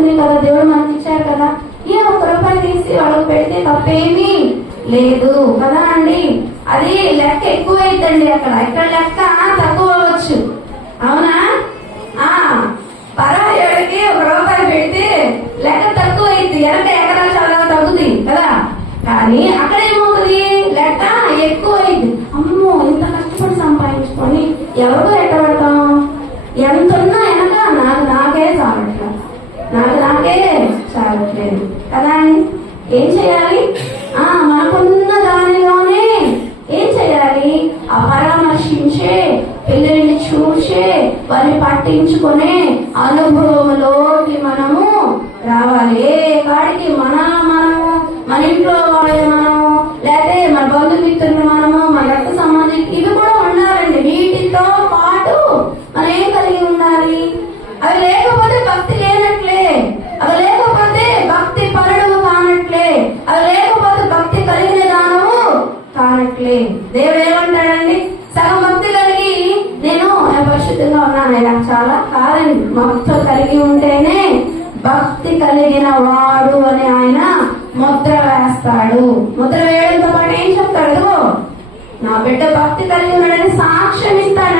అవుతుంది కదా, దేవుడు మనకి ఇచ్చారు కదా, ఏ ₹1 తీసి వాళ్ళకి పెడితే తప్పేమీ లేదు కదా అండి. అది లెక్క ఎక్కువ అయిద్దండి, ఇక్కడ లెక్క తక్కువ అవ్వచ్చు, అవునా? పరాయేడికి ₹1 పెడితే లెక్క తక్కువ అయింది, ఎకరాలు చాలా తగ్గుతుంది కదా. కానీ అక్కడ ఏమవుతుంది, లెక్క ఎక్కువ అయింది. అమ్మో, ఇంత కష్టపడి సంపాదించుకొని ఎవరికో ఎట్ట పెడతాం? ఎంతున్నా వెనక నాకే చాలట్లేదు కదా అండి. ఏం చేయాలి? మనకున్న దానిలోనే ఏం చేయాలి? పరామర్శించే, పిల్లల్ని చూసే, వారిని పట్టించుకునే అనుభవంలోకి మనము రావాలి. ఏ కాడికి మన ఇంట్లో మనము, లేకపోతే మన బంధుమిత్రులు మనము, మన రక్త సంబంధికులు, ఇవి కూడా ఉండాలండి. వీటితో పాటు మనం ఏం కలిగి ఉండాలి? అవి లేకపోతే భక్తి లేనట్లే, అవి లేకపోతే భక్తి పరుడు కానట్లే, అవి లేకపోతే భక్తి కలిగిన దానము కానట్లే. దేవుడు ఏమంటాడండి? సగం భక్తి కలిగి నేను పరిశుద్ధంగా ఉన్నాను, నాకు చాలా కాదండి. మొత్తం కలిగి ఉంటేనే భక్తి కలిగిన వాడు అని ఆయన ముద్ర వేస్తాడు. ముద్ర వేయడంతో పాటు ఏం చెప్తాడు? నా బిడ్డ భక్తి కలిగి ఉన్నాడని సాక్ష్యం ఇస్తాడు.